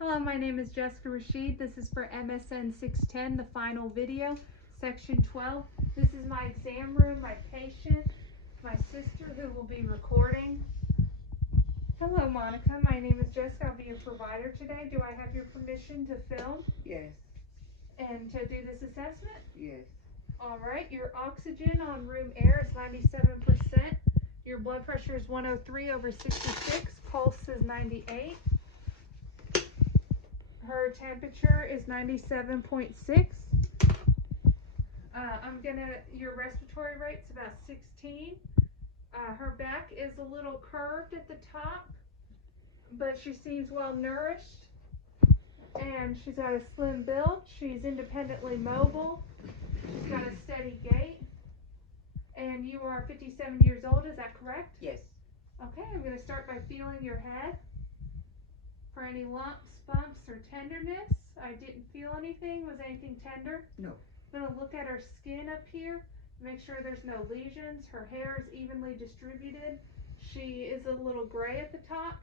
Hello, my name is Jessica Rashid. This is for MSN 610, the final video, section 12. This is my exam room, my patient, my sister who will be recording. Hello, Monica. My name is Jessica. I'll be your provider today. Do I have your permission to film Yes, and to do this assessment? yes. All right. Your oxygen on room air is 97%. Your blood pressure is 103/66. Pulse is 98. Her temperature is 97.6. Your respiratory rate's about 16. Her back is a little curved at the top, but she seems well nourished. And she's got a slim build. She's independently mobile. She's got a steady gait. And you are 57 years old, is that correct? Yes. Okay, I'm going to start by feeling your head for any lumps, bumps, or tenderness. I didn't feel anything. Was anything tender? No. I'm going to look at her skin up here, make sure there's no lesions. Her hair is evenly distributed. She is a little gray at the top.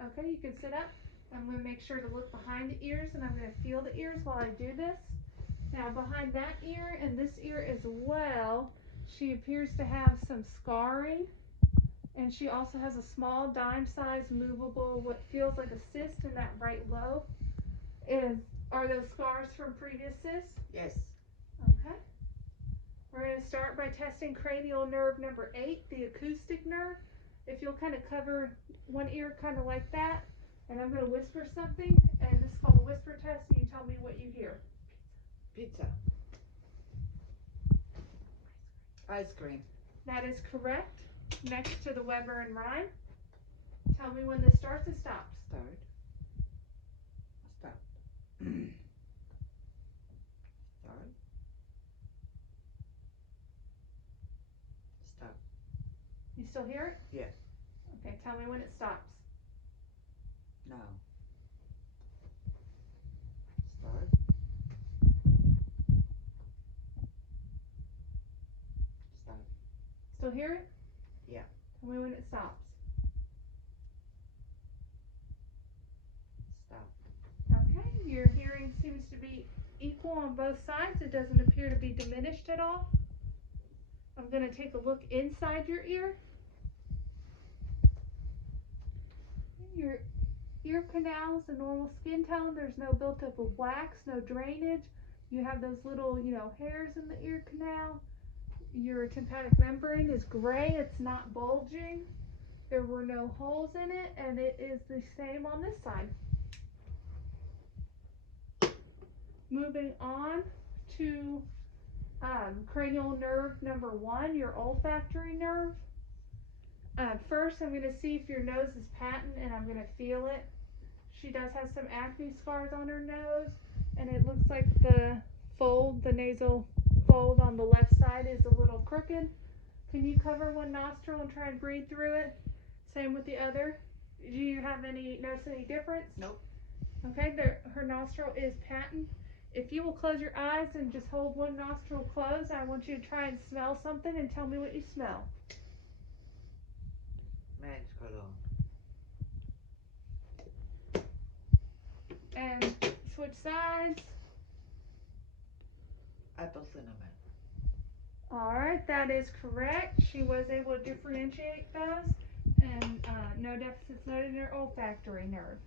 Okay, you can sit up. I'm going to make sure to look behind the ears, and I'm going to feel the ears while I do this. Now, behind that ear and this ear as well, she appears to have some scarring, and she also has a small dime-sized movable, what feels like a cyst in that right lobe. Are those scars from previous cysts? Yes. Okay. We're going to start by testing cranial nerve number 8, the acoustic nerve. If you'll kind of cover one ear kind of like that, and I'm going to whisper something, and this is called a whisper test, and you tell me what you hear. Pizza. Ice cream. That is correct. Next to the Weber and Rhine. Tell me when this starts and stops. Start. Stop. Start. Stop. You still hear it? Yes. Okay, tell me when it stops. Now. Start. Stop. Still hear it? Yeah. Tell me when it stops. Stop. Okay, your hearing seems to be equal on both sides. It doesn't appear to be diminished at all. I'm going to take a look inside your ear. Your ear canal is a normal skin tone. There's no buildup of wax, no drainage. You have those little, hairs in the ear canal. Your tympanic membrane is gray. It's not bulging. There were no holes in it, and it is the same on this side. Moving on to cranial nerve number 1, your olfactory nerve. First, I'm going to see if your nose is patent, and I'm going to feel it. She does have some acne scars on her nose, and it looks like the nasal fold on the left side is a little crooked. Can you cover one nostril and try and breathe through it? Same with the other. Do you notice any difference? Nope. Okay, her nostril is patent. If you will close your eyes and just hold one nostril closed, I want you to try and smell something and tell me what you smell. Men's cologne. And switch sides. Apple cinnamon. Alright, that is correct. She was able to differentiate those, and no deficits noted in her olfactory nerve.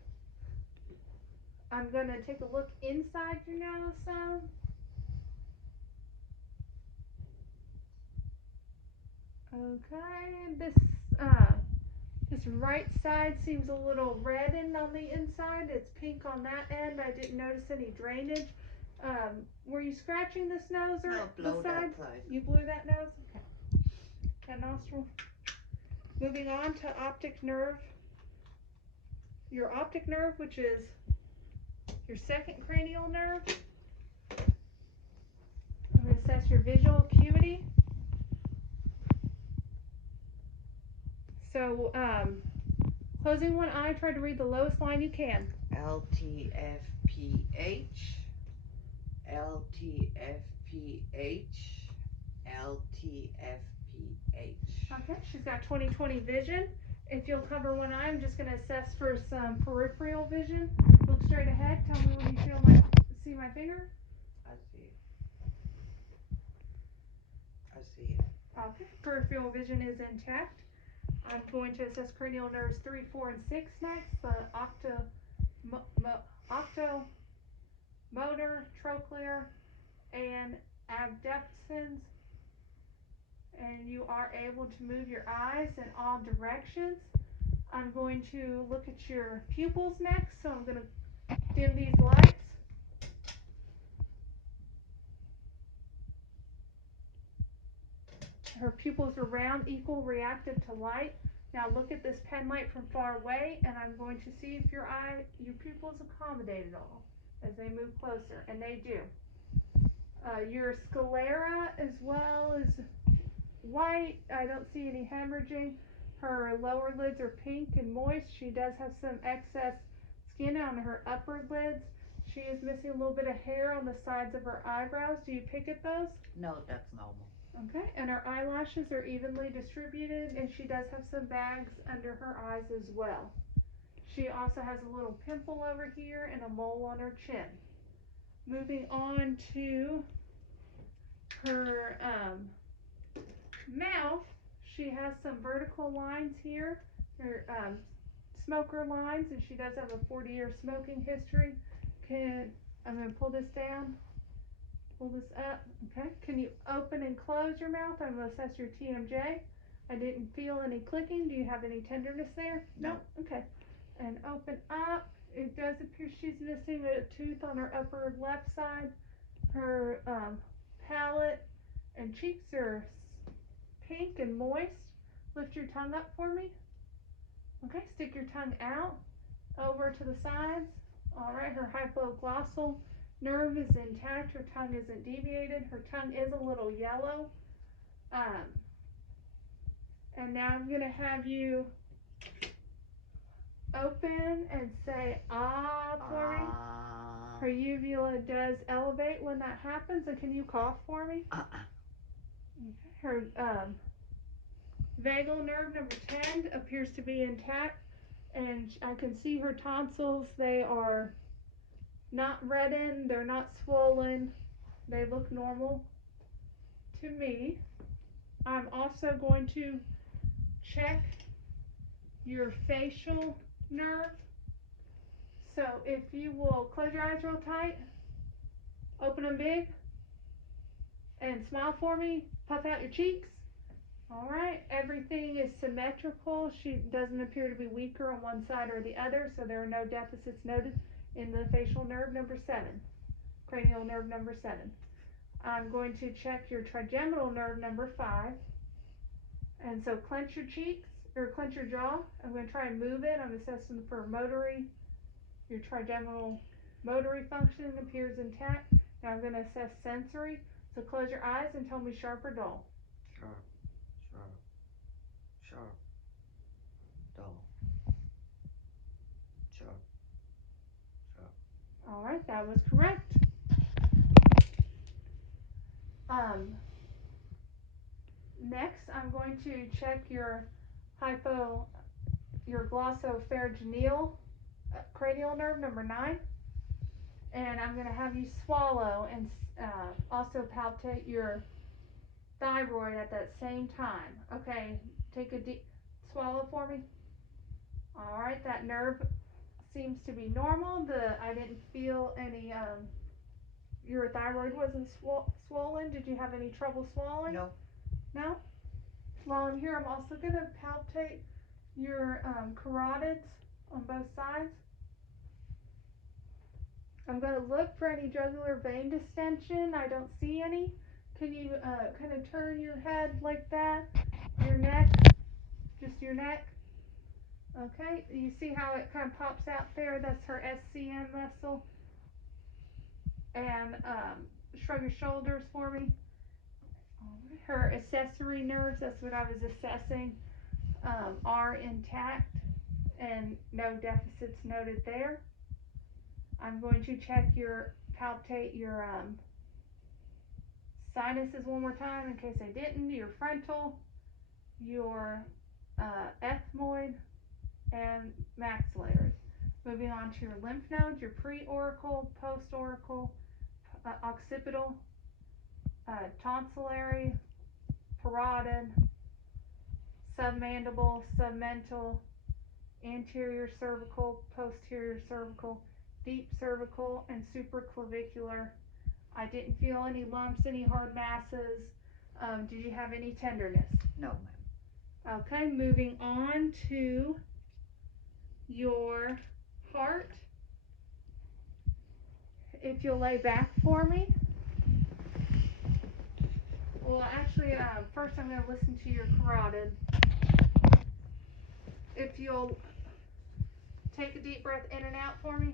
I'm going to take a look inside your nose some. Okay, this right side seems a little reddened on the inside. It's pink on that end. I didn't notice any drainage. Were you scratching this nose or No, blow the side? that side. You blew that nose? Okay. That nostril. Moving on to optic nerve. Your optic nerve, which is your second cranial nerve. I'm going to assess your visual acuity. So, closing one eye, try to read the lowest line you can. LTFPH. LTFPH. LTFPH. Okay, she's got 20/20 vision, If you'll cover one eye, I'm just going to assess for some peripheral vision. Look straight ahead. Tell me when you see my finger. I see it. I see it. Okay. Peripheral vision is intact. I'm going to assess cranial nerves 3, 4, and 6 next. The octomotor, trochlear, and abducens. And you are able to move your eyes in all directions. I'm going to look at your pupils next. So I'm going to dim these lights. Her pupils are round, equal, reactive to light. Now look at this pen light from far away, and I'm going to see if your pupils accommodate at all as they move closer, and they do. Your sclera as well is white. I don't see any hemorrhaging. Her lower lids are pink and moist. She does have some excess skin on her upper lids. She is missing a little bit of hair on the sides of her eyebrows. Do you pick at those? No, that's normal. Okay, and her eyelashes are evenly distributed, and she does have some bags under her eyes as well. She also has a little pimple over here and a mole on her chin. Moving on to her mouth, she has some vertical lines here, her smoker lines, and she does have a 40-year smoking history. I'm going to pull this down, pull this up. Okay, can you open and close your mouth? I'm going to assess your TMJ. I didn't feel any clicking. Do you have any tenderness there? No. Okay. And open up. It does appear she's missing a tooth on her upper left side. Her palate and cheeks are pink and moist. Lift your tongue up for me. Okay, stick your tongue out over to the sides. All right, her hypoglossal nerve is intact. Her tongue isn't deviated. Her tongue is a little yellow. And now I'm going to have you open and say ah for me. Her uvula does elevate when that happens. And can you cough for me? Okay. Her vagal nerve number 10 appears to be intact. And I can see her tonsils. They are not reddened. They're not swollen. They look normal to me. I'm also going to check your facial nerve. So if you will close your eyes real tight, open them big, and smile for me, puff out your cheeks. All right, everything is symmetrical. She doesn't appear to be weaker on one side or the other, so there are no deficits noted in the facial nerve number 7, cranial nerve number 7. I'm going to check your trigeminal nerve number 5. And so clench your cheeks, or clench your jaw. I'm going to try and move it. I'm assessing for motory. Your trigeminal motory function appears intact. Now I'm going to assess sensory. So close your eyes and tell me sharp or dull. Sharp, sharp, sharp, dull, sharp, sharp. All right, that was correct. Next, I'm going to check your glossopharyngeal cranial nerve number 9, and I'm going to have you swallow and also palpate your thyroid at that same time. Okay, take a deep swallow for me. All right, that nerve seems to be normal. I didn't feel any. Your thyroid wasn't swollen. Did you have any trouble swallowing? No. No. While I'm here, I'm also going to palpate your carotids on both sides. I'm going to look for any jugular vein distension. I don't see any. Can you kind of turn your head like that? Your neck? Just your neck? Okay. You see how it kind of pops out there? That's her SCM muscle. And shrug your shoulders for me. Her accessory nerves, that's what I was assessing, are intact and no deficits noted there. I'm going to palpate your sinuses one more time in case I didn't, your frontal, your ethmoid, and maxillary. Moving on to your lymph nodes, your pre-auricle, post-auricle, occipital, tonsillary, parotid, submandible, submental, anterior cervical, posterior cervical, deep cervical, and supraclavicular. I didn't feel any lumps, any hard masses. Did you have any tenderness? No, ma'am. Okay, moving on to your heart. If you'll lay back for me. Well, actually, first I'm going to listen to your carotid. If you'll take a deep breath in and out for me.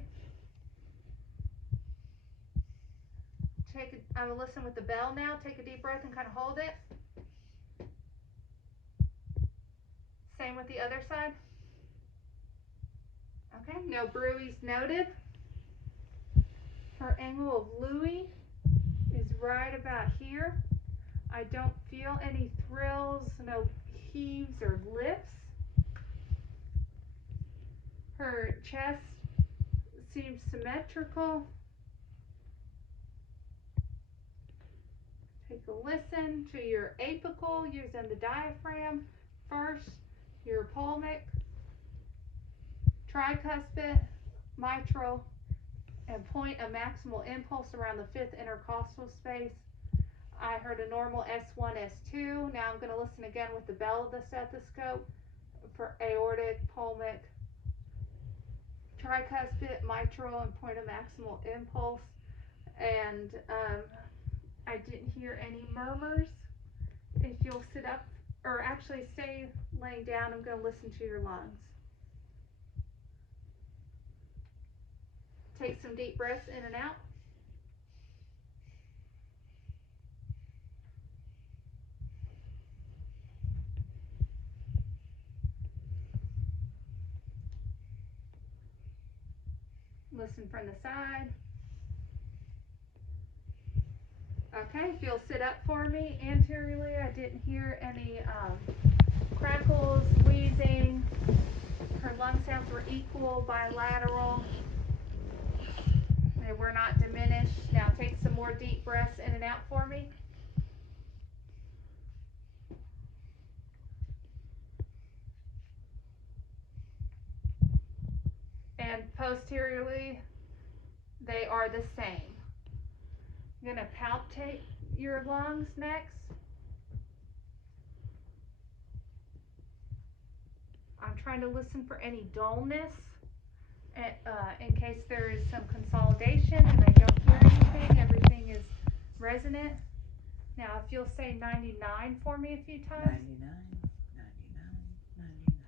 I will listen with the bell now. Take a deep breath and kind of hold it. Same with the other side. Okay, no bruits noted. Her angle of Louis is right about here. I don't feel any thrills, no heaves or lifts. Her chest seems symmetrical. Take a listen to your apical using the diaphragm first, your pulmic, tricuspid, mitral, and point a maximal impulse around the fifth intercostal space. I heard a normal S1, S2. Now I'm going to listen again with the bell of the stethoscope for aortic, pulmic, tricuspid, mitral, and point a maximal impulse. And I didn't hear any murmurs. If you'll sit up, or actually stay laying down, I'm going to listen to your lungs. Take some deep breaths in and out. Listen from the side. Okay, if you'll sit up for me anteriorly, I didn't hear any crackles, wheezing. Her lung sounds were equal, bilateral. They were not diminished. Now take some more deep breaths in and out for me. And posteriorly, they are the same. I'm going to palpate your lungs next. I'm trying to listen for any dullness in case there is some consolidation and I don't hear anything. Everything is resonant. Now, if you'll say 99 for me a few times. 99.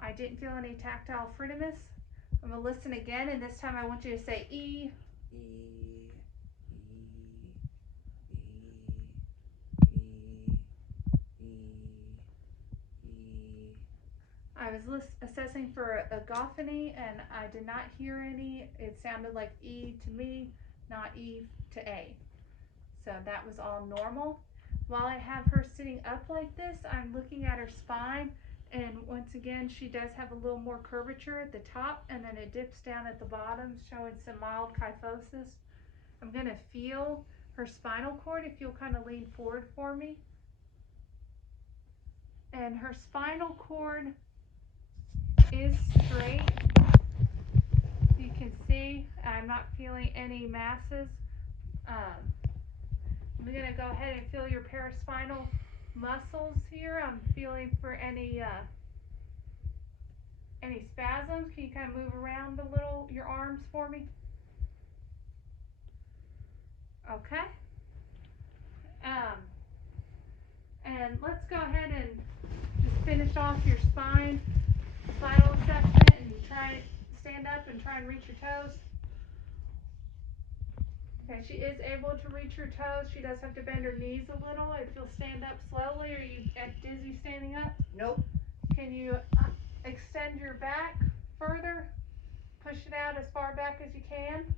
I didn't feel any tactile fritimus. I'm going to listen again, and this time I want you to say E. I was assessing for a gophony, and I did not hear any. It sounded like E to me, not E to A. So that was all normal. While I have her sitting up like this, I'm looking at her spine, and once again, she does have a little more curvature at the top, and then it dips down at the bottom, showing some mild kyphosis. I'm going to feel her spinal cord if you'll kind of lean forward for me. And her spinal cord is straight. You can see I'm not feeling any masses. I'm going to go ahead and feel your paraspinal muscles here. I'm feeling for any spasms. Can you kind of move around a little your arms for me? Okay. And let's go ahead and just finish off your spinal assessment and try stand up and try and reach your toes. Okay, she is able to reach her toes. She does have to bend her knees a little. If you'll stand up slowly, are you dizzy standing up? Nope. Can you extend your back further? Push it out as far back as you can.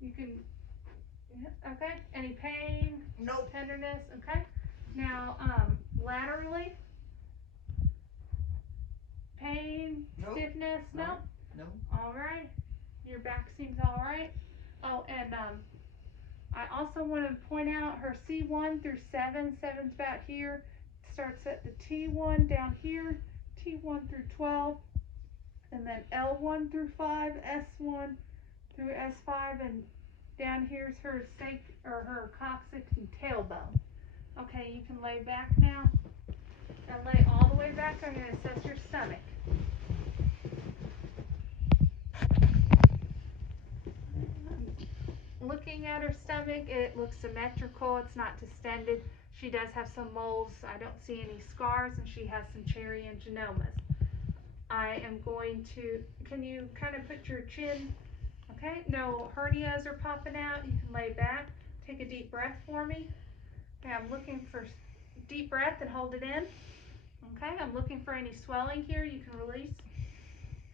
You can, okay. Any pain? Nope. Tenderness? Okay. Now, laterally, pain, Nope. stiffness? No? No. All right. Your back seems all right. Oh, and I also want to point out her C1 through 7. 7's about here. Starts at the T1 down here. T1 through 12. And then L1 through 5. S1 through S5. And down here's her her coccyx and tailbone. Okay, you can lay back now. And lay all the way back. I'm going to assess your stomach. Looking at her stomach, it looks symmetrical. It's not distended. She does have some moles. I don't see any scars, and she has some cherry angiomas. I am going to, can you kind of put your chin, okay? No hernias are popping out. You can lay back. Take a deep breath for me. Okay, I'm looking for deep breath and hold it in. Okay, I'm looking for any swelling here. You can release.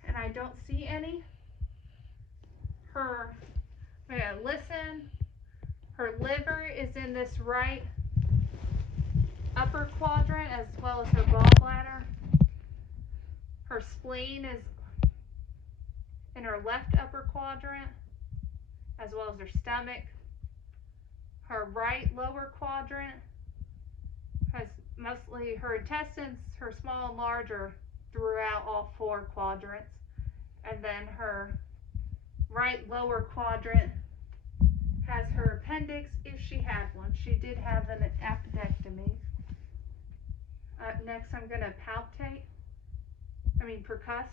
And I don't see any. Listen. Her liver is in this right upper quadrant as well as her gallbladder. Her spleen is in her left upper quadrant as well as her stomach. Her right lower quadrant has mostly her intestines, her small and large are throughout all 4 quadrants. And then her right lower quadrant has her appendix if she had one. She did have an appendectomy. Next I'm going to percuss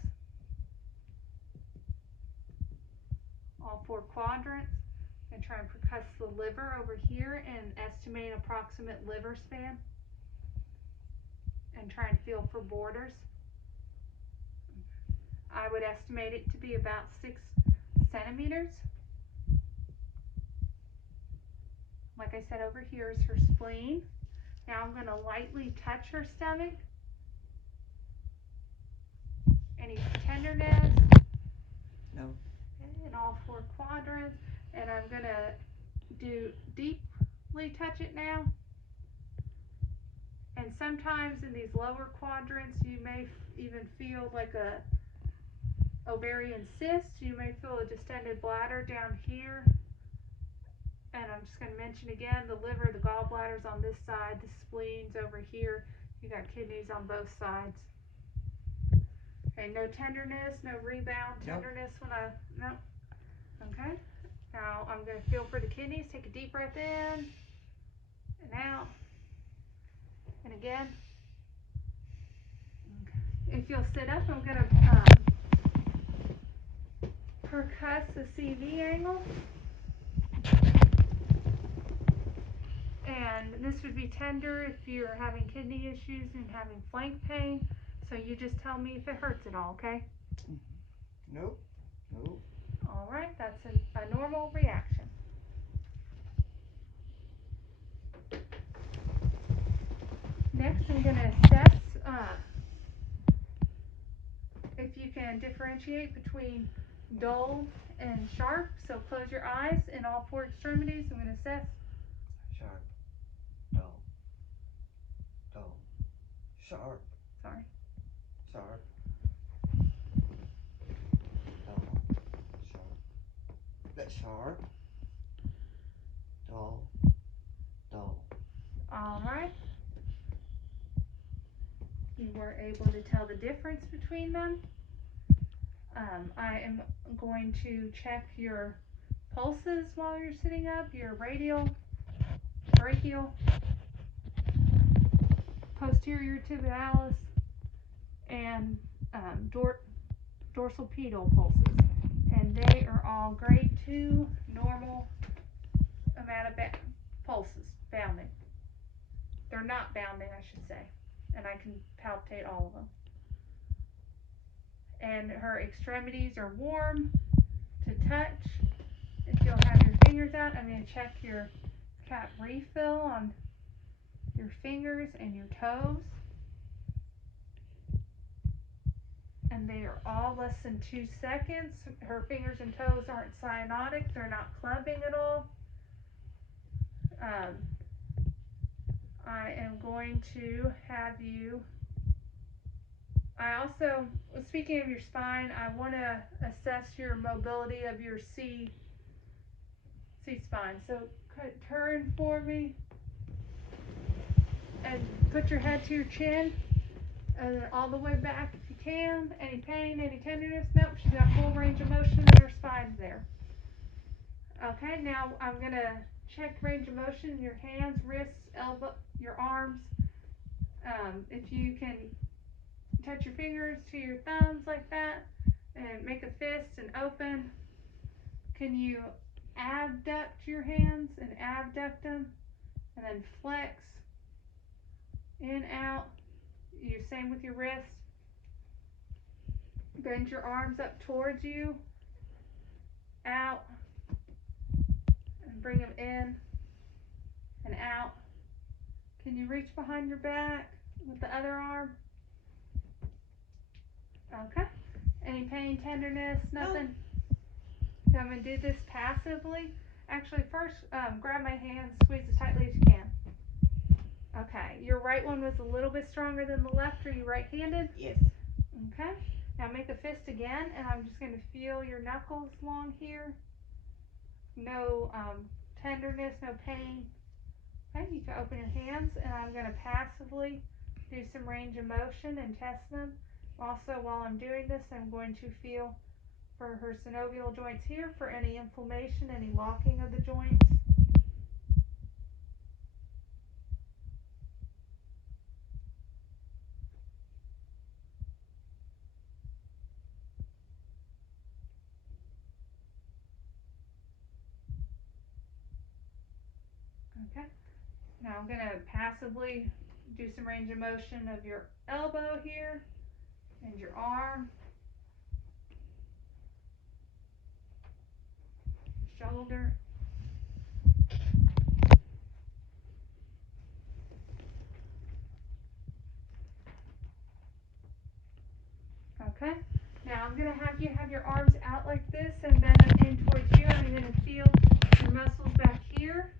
all 4 quadrants and try and percuss the liver over here and estimate approximate liver span and try and feel for borders. I would estimate it to be about 6 centimeters. Like I said, over here is her spleen. Now I'm going to lightly touch her stomach. Any tenderness? No. Okay, in all 4 quadrants. And I'm going to deeply touch it now. And sometimes in these lower quadrants, you may even feel like a ovarian cyst. You may feel a distended bladder down here. And I'm just going to mention again, the liver, the gallbladder's on this side, the spleen's over here. You got kidneys on both sides. Okay, no tenderness, no rebound tenderness no. Okay. Now I'm going to feel for the kidneys. Take a deep breath in and out. And again. Okay. If you'll sit up, I'm going to percuss the CV angle. And this would be tender if you're having kidney issues and having flank pain. So you just tell me if it hurts at all, okay? Mm-hmm. Nope. Nope. All right, that's a normal reaction. Next, I'm going to assess if you can differentiate between dull and sharp. So close your eyes in all 4 extremities. I'm going to assess. Sharp. Dull. Dull. Sharp. Sorry. Sharp. Dull. Sharp. That's sharp. Dull. Dull. All right. You were able to tell the difference between them. I am going to check your pulses while you're sitting up, your radial, brachial, posterior tibialis, and dorsal pedal pulses. And they are all grade 2 normal amount of pulses, bounding. They're not bounding, I should say. And I can palpate all of them. And her extremities are warm to touch. If you'll have your fingers out, I'm going to check your cap refill on your fingers and your toes. And they are all less than 2 seconds. Her fingers and toes aren't cyanotic. They're not clumping at all. I am going to have you, I also, speaking of your spine, I want to assess your mobility of your C spine. So turn for me and put your head to your chin and then all the way back if you can. Any pain, any tenderness? Nope, she's got full range of motion and her spine's there. Okay, now I'm going to check range of motion in your hands, wrists, elbow, your arms. If you can touch your fingers to your thumbs like that and make a fist and open. Can you abduct your hands and abduct them and then flex in, out? You same with your wrist. Bend your arms up towards you, out, and bring them in and out. Can you reach behind your back with the other arm? Okay. Any pain, tenderness, nothing? No. I'm going to do this passively. Actually, first, grab my hand, squeeze as tightly as you can. Okay. Your right one was a little bit stronger than the left. Are you right-handed? Yes. Okay. Now make a fist again, and I'm just going to feel your knuckles along here. No tenderness, no pain. Okay, you can open your hands, and I'm going to passively do some range of motion and test them. Also, while I'm doing this, I'm going to feel for her synovial joints here for any inflammation, any locking of the joints. Okay. Now I'm going to passively do some range of motion of your elbow here and your arm, shoulder. Okay. Now I'm going to have you have your arms out like this and bend them in towards you. I'm going to feel your muscles back here.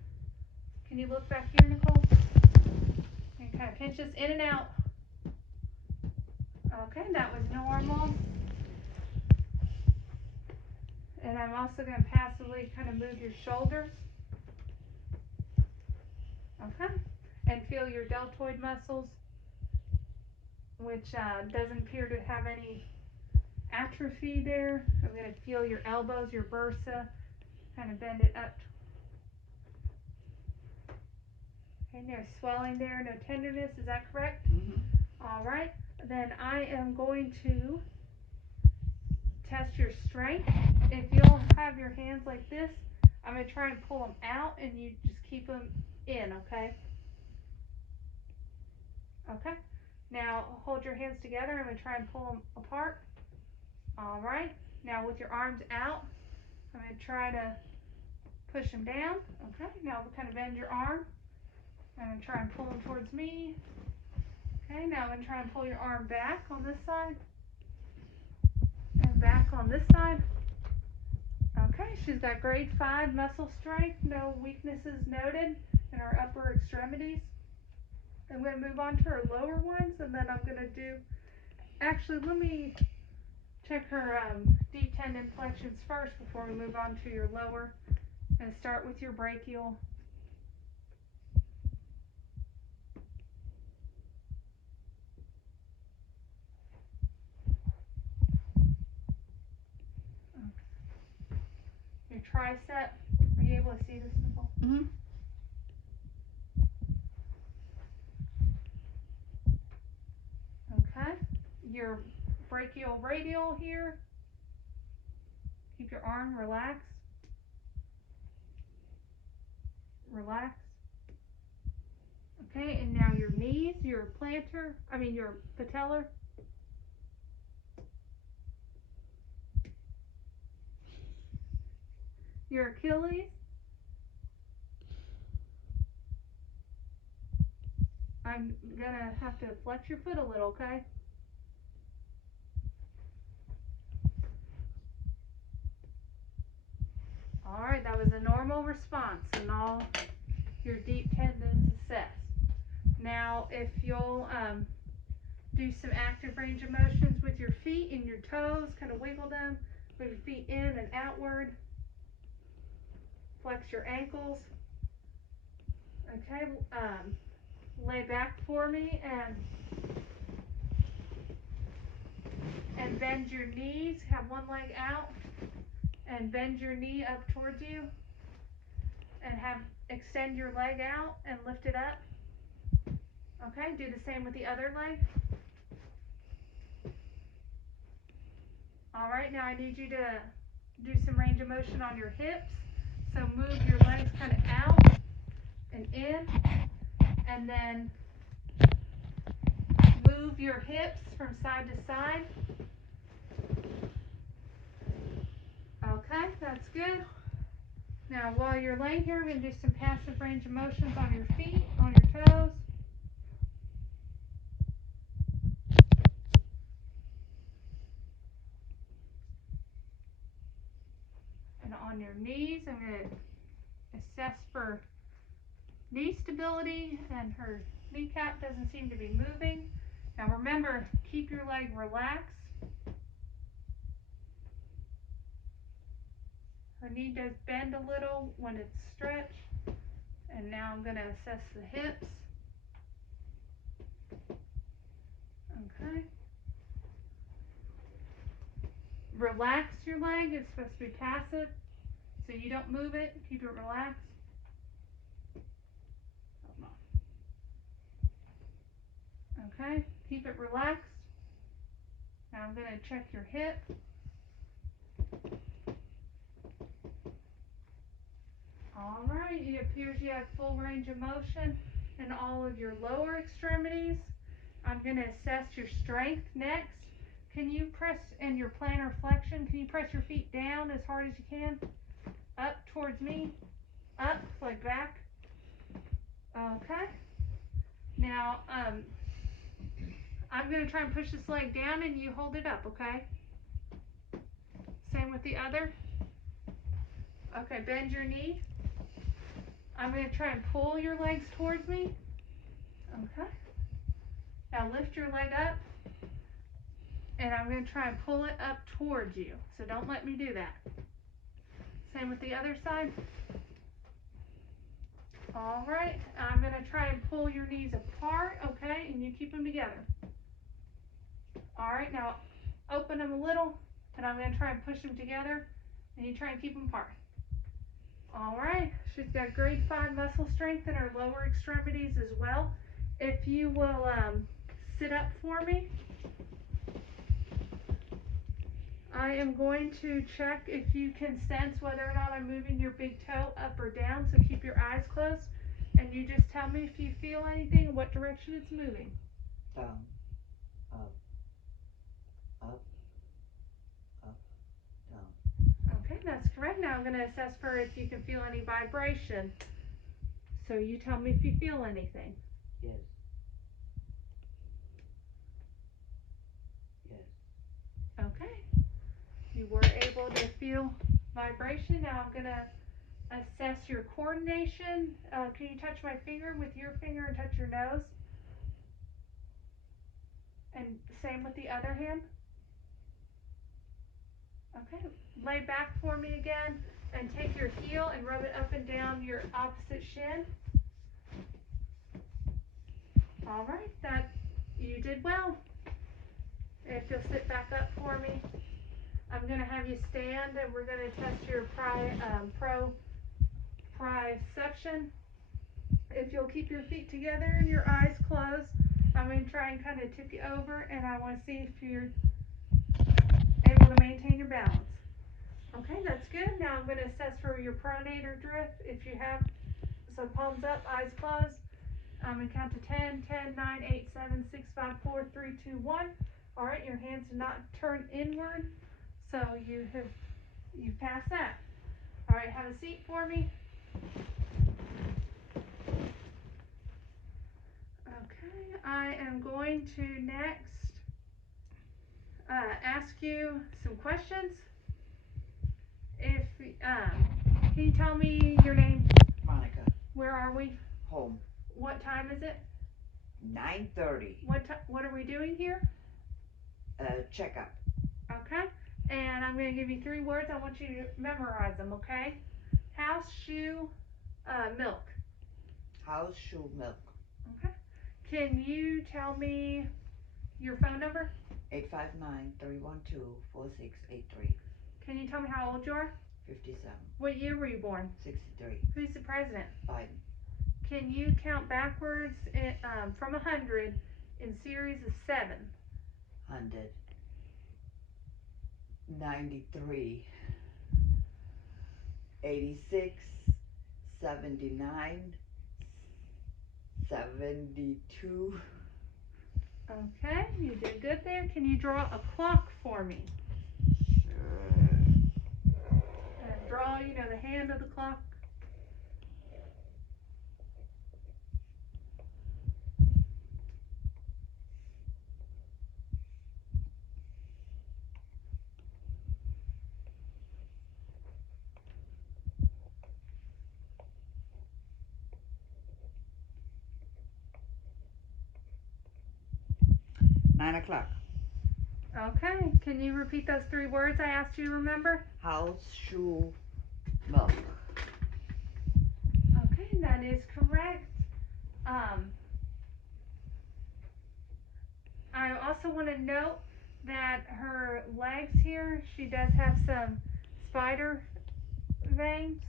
Can you look back here, Nicole? And kind of pinch this in and out. Okay, that was normal. And I'm also going to passively kind of move your shoulders. Okay. And feel your deltoid muscles, which doesn't appear to have any atrophy there. I'm going to feel your elbows, your bursa, kind of bend it up. Okay, no swelling there, no tenderness. Is that correct? Mm-hmm. All right. Then I am going to test your strength. If you'll have your hands like this, I'm going to try and pull them out and you just keep them in, okay? Okay. Now hold your hands together. I'm going to try and pull them apart. All right. Now with your arms out, I'm going to try to push them down. Okay. Now we'll kind of bend your arm. I'm going to try and pull them towards me. Okay. Now I'm going to try and pull your arm back on this side. And back on this side. Okay, she's got grade 5 muscle strength, no weaknesses noted in her upper extremities. I'm going to move on to her lower ones, and then I'm going to do, actually, let me check her deep tendon flexions first before we move on to your lower. And start with your brachial. Your tricep. Are you able to see this, Nicole? Mm-hmm. Okay. Your brachial radial here. Keep your arm relaxed. Relax. Okay, and now your knees, your your patellar. Your Achilles. I'm gonna have to flex your foot a little, okay? Alright, that was a normal response and all your deep tendons assessed. Now, if you'll do some active range of motions with your feet and your toes. Kind of wiggle them. Move your feet in and outward. Flex your ankles. Okay, lay back for me and bend your knees. Have one leg out and bend your knee up towards you and extend your leg out and lift it up. Okay, do the same with the other leg. All right, now I need you to do some range of motion on your hips. So move your legs kind of out and in, and then move your hips from side to side. Okay, that's good. Now while you're laying here, I'm going to do some passive range of motions on your feet, on your toes. And on your knees, I'm going to assess for knee stability, and her kneecap doesn't seem to be moving. Now remember, keep your leg relaxed. Her knee does bend a little when it's stretched. And now I'm going to assess the hips. Okay. Relax your leg. It's supposed to be passive, so you don't move it. Keep it relaxed. Okay, keep it relaxed. Now I'm going to check your hip. All right, it appears you have full range of motion in all of your lower extremities. I'm going to assess your strength next. Can you press in your plantar flexion? Can you press your feet down as hard as you can? Up towards me. Up, like back. Okay. Now, I'm going to try and push this leg down and you hold it up, okay? Same with the other. Okay, bend your knee. I'm going to try and pull your legs towards me. Okay. Now lift your leg up. And I'm going to try and pull it up towards you. So don't let me do that. Same with the other side. All right. I'm going to try and pull your knees apart, okay? And you keep them together. All right. Now open them a little. And I'm going to try and push them together. And you try and keep them apart. All right. She's got grade 5 muscle strength in her lower extremities as well. If you will sit up for me. I am going to check if you can sense whether or not I'm moving your big toe up or down, so keep your eyes closed, and you just tell me if you feel anything and what direction it's moving. Down, up, up, up, down. Okay, that's correct. Now I'm going to assess for if you can feel any vibration. So you tell me if you feel anything. Yes. Yes. Okay. You were able to feel vibration. Now I'm going to assess your coordination. Can you touch my finger with your finger and touch your nose? And same with the other hand. Okay, lay back for me again and take your heel and rub it up and down your opposite shin. All right, that you did well. If you'll sit back up for me, I'm going to have you stand and we're going to test your proprioception. If you'll keep your feet together and your eyes closed, I'm going to try and kind of tip you over, and I want to see if you're able to maintain your balance. Okay, that's good. Now I'm going to assess for your pronator drift. If you have, so palms up, eyes closed. I'm going to count to 10, 10, 9, 8, 7, 6, 5, 4, 3, 2, 1. All right, your hands do not turn inward, so you passed that. All right, have a seat for me. Okay, I am going to next ask you some questions. If can you tell me your name? Monica. Where are we? Home. What time is it? 9:30. What are we doing here? Checkup. Okay. And I'm going to give you 3 words. I want you to memorize them, okay? House, shoe, milk. House, shoe, milk. Okay. Can you tell me your phone number? 859-312-4683. Can you tell me how old you are? 57. What year were you born? 63. Who's the president? Biden. Can you count backwards from 100 in series of 7? 100. 93. 86. 79. 72. Okay, you did good there. Can you draw a clock for me? Draw, the hand of the clock. Nine o'clock. Okay, can you repeat those 3 words I asked you to remember? House, shoe, milk. Okay, that is correct. I also want to note that her legs here, she does have some spider veins.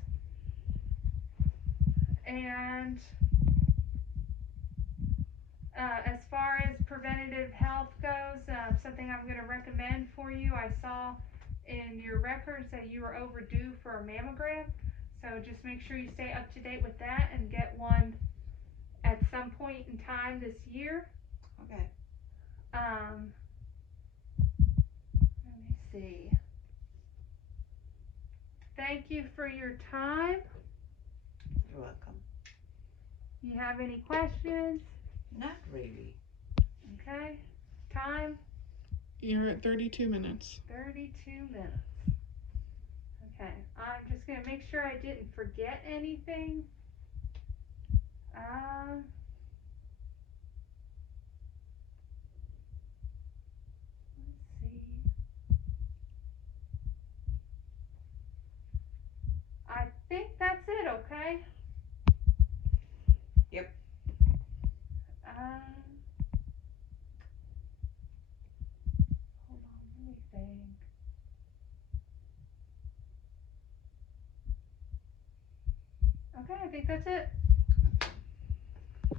And as far as preventative health goes, something I'm going to recommend for you, I saw in your records that you were overdue for a mammogram. So just make sure you stay up to date with that and get one at some point in time this year. Okay. Let me see. Thank you for your time. You're welcome. You have any questions? Not really. Okay. Time? You're at 32 minutes. 32 minutes. Okay. I'm just going to make sure I didn't forget anything. Let's see. I think that's it, okay? Yep. Hold on, let me think. Okay, I think that's it.